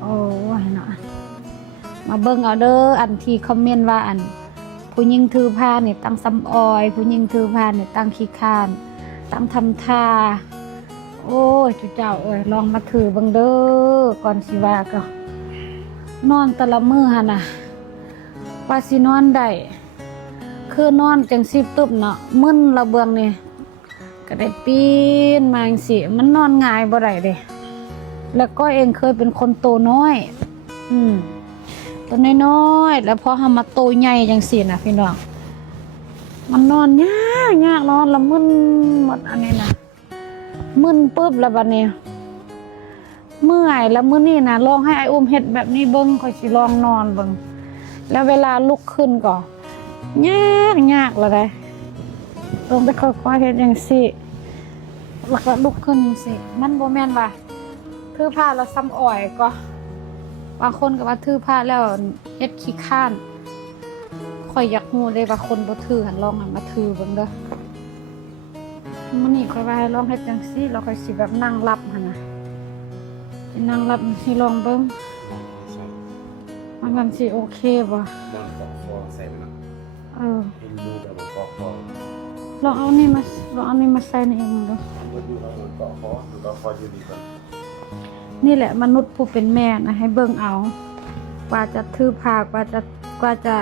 โอ้ยเนาะมาเบิ่งเอาเด้ออันที่คอมเมนต์ว่าอันผู้หญิงถือผ้าเนี่ยตั้งซ้ำออยผู้หญิงถือผ้าเนี่ยตั้งขี้ข้านตั้งทำท่าโอ้ยจุเจ้าเอ้ยลองมาถือเบิ่งเด้อก่อนสิว่าก็นอนแต่ละมื้อหั่นน่ะว่าสินอนได้คือนอนจังสิตึบเนาะมึนระเบืองนี่ก็ได้ปีนมาจังสิมันนอนง่ายบ่ได้เด้แล้วก็เองเคยเป็นคนโตน้อยตัวน้อยๆแล้วพอทำมาโตใหญ่จังสินะพี่น้องมันนอนยากนอนละมึนหมดอันนี้นะมึนปุ๊บแล้วบัดนี้เมื่อยแล้วมื้อนี้นะลองให้ไอ้อุ้มเฮ็ดแบบนี้เบิ่งค่อยสิลองนอนเบิ่งแล้วเวลาลุกขึ้นก็ยากแล้วได้ลงไปค่อยๆเฮ็ดจังซี่แล้วก็ลุกขึ้นจังซี่มันบ่แม่นว่าถือผ้าแล้วซ้ำอ้อยก็บางคนก็ว่าถือผ้าแล้วเฮ็ดขี้ข้านค่อยอยากฮู้เลยว่าคนบ่ถือหันลองหันมาถือเบิ่งเด้อมื้อนี้ค่อยว่าให้ลองเฮ็ดจังซี่แล้วค่อยสิแบบนั่งรับหั่นน่ะสินั่งรับสิลองเบิ่งมันสิโอเคบ่นอนเกาะคอใส่มันเห็นดูแบบเกาะคอลองเอานี่มาใส่ในเองดูดูเราเกาะคอดูเกาะคออยู่ดีกว่านี่แหละมนุษย์ผู้เป็นแม่นะให้เบิ่งเอากว่าจะถือผ้ากว่าจะ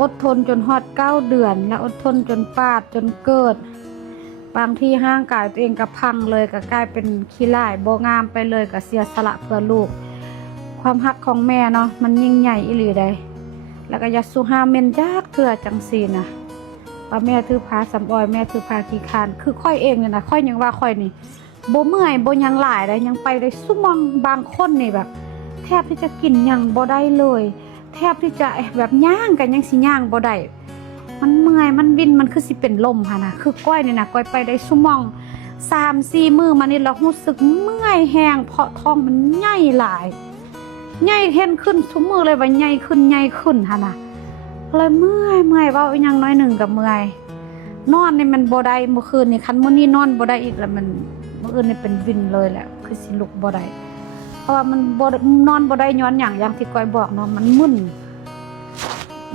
อดทนจนฮอด9 เดือนแล้วอดทนจนปาดจนเกิดบางที่ร่างกายตัวเองก็พังเลยก็กลายเป็นขี้ร้ายบ่งามไปเลยก็เสียสละเพื่อลูกความฮักของแม่เนาะมันยิ่งใหญ่อีหลีใดแล้วก็อย่าสู้ห้ามเม่นจักเทื่อจังซี่นะว่าแม่ถือผ้าสำออยแม่ถือผ้าขี้คร้านคือค่อยเองเนี่ยนะค่อยยังว่าค่อยนี่บ่เมื่อยบ่ยังหลายได้ยังไปได้ซุมองบางคนนี่แบบแทบที่จะกินหยังบ่ได้เลยแทบที่จะแบบย่างกันยังสิย่างบ่ได้มันเมื่อยมันวินมันคือสิเป็นลมค่ะนะคือก้อยนี่นะก้อยไปได้ซุมอง 3-4 มื้อมานี่เรารู้สึกเมื่อยแห้งเพราะท้องมันใหญ่หลายใหญ่เห็นขึ้นทุกมื้อเลยว่าใหญ่ขึ้นค่ะนะเลยเมื่อยเว้าอีหยังน้อยหนึ่งก็เมื่อยนอนนี่มันบ่ได้เมื่อคืนนี่คันมื้อนี้นอนบ่ได้อีกแล้วมันมื้ออื่นนี่เป็นวินเลยแหละคือสิลุกบ่ได้เพราะว่ามันบ่นอนบ่ได้ย้อนหยังอย่างที่ก้อยบอกเนาะมันมึน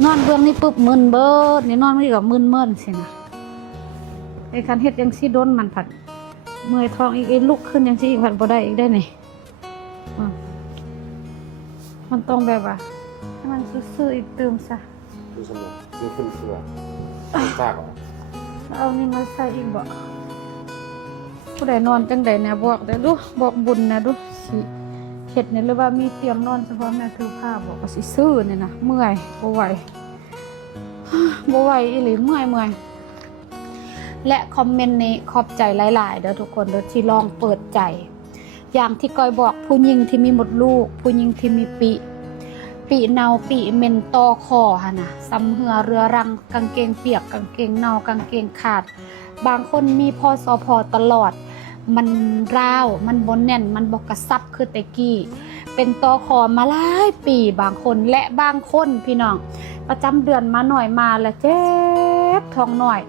นอนเบื้องนี่ปุ๊บมึนเบิดนี่นอนนี่ก็มึนสินะไอ้คันเฮ็ดจังซี่โดนมันผัดเมื่อยท้องอีกลุกขึ้นจังซี่อีกผัดบ่ได้อีกได้นี่มันต้องแบบว่าให้มันซื่อๆอีกเติมซะดูสนุกซื้อขึ้นเสือซากอ่ะเอานี่มาใส่อีกบ่ผู้ใดนอนจังใดเนี่ยบอกได้ดูบอกบุญนะดูสิเฮ็ดเนี่ยหรือว่ามีเตียงนอนเฉพาะแม่ถือผ้าบอกว่าสิซื้อนี่นะเมื่อยบ่ไหวอีหลีเมื่อยและคอมเมนต์นี้ขอบใจหลายๆเด้อทุกคนเด้อที่ลองเปิดใจอย่างที่ก้อยบอกผู้หญิงที่มีมดลูกผู้หญิงที่มีปีเนาปีเมนตอคอหั่นน่ะซ้ำเหือเรือรังกางเกงเปียกกางเกงเนากางเกงขาดบางคนมีพสพตลอดมันร้าวมันบ่แน่นมันบ่กระซับคือแต่กี้เป็นตอคอมาหลายปีบางคนและบางคนพี่น้องประจำเดือนมาหน่อยมาแล้วเจ็บท้องหน่อย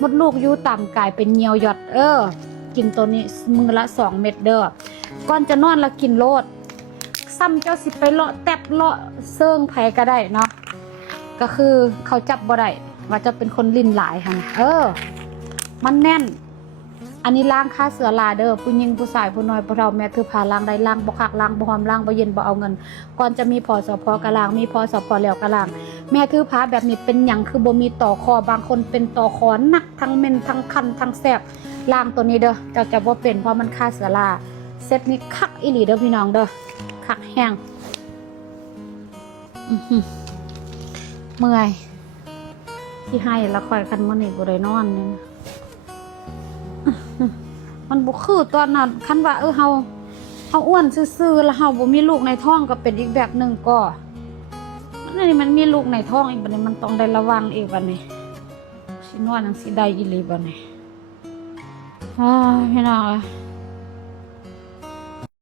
มดลูกอยู่ต่ำกายเป็นเหี่ยวหยดกินตัวนี้มื้อละ2 เม็ดเด้อก่อนจะนอนแล้วกินโลดซ้ำเจ้าสิไปเลาะแตบเลาะเซิงไผก็ได้เนาะก็คือเขาจับบ่ได้ว่าจะเป็นคนลิ้นหลายค่ะมันแน่นอันนี้ล้างค่าเสือลาเด้อผู้หญิงผู้ชายผู้น้อยผู้เฒ่าแม่ถือผ้าล้างได้ล้างบ่คักล้างบ่หอมล้างบ่เย็นบ่เอาเงินก่อนจะมีพสพกะล้างมีพสพแล้วกะล้างแม่ถือผ้าแบบนี้เป็นหยังคือบ่มีต่อคอบางคนเป็นต่อคอหนักทั้งเม่นทั้งคันทั้งแสบล้างตัวนี้เด้อเจ้าจะบ่เป็นเพราะมันค่าเสือลาเซตนี้คักอีหลีเด้อพี่น้องเด้อคักแห้งเมื่อยที่ให้แล้วค่อยคันมื้อนี้บ่ได้นอนนี่มันบ่คือตอนนั้นคันว่าเฮาอ้วนซื่อๆแล้วเฮาบ่มีลูกในท้องก็เป็นอีกแบบนึงก็นี่มันมีลูกในท้องอีกบัดนี้มันต้องได้ระวังอีกบัดนี้สินอนจังสิได้อีหลีบัดนี้พี่น้อง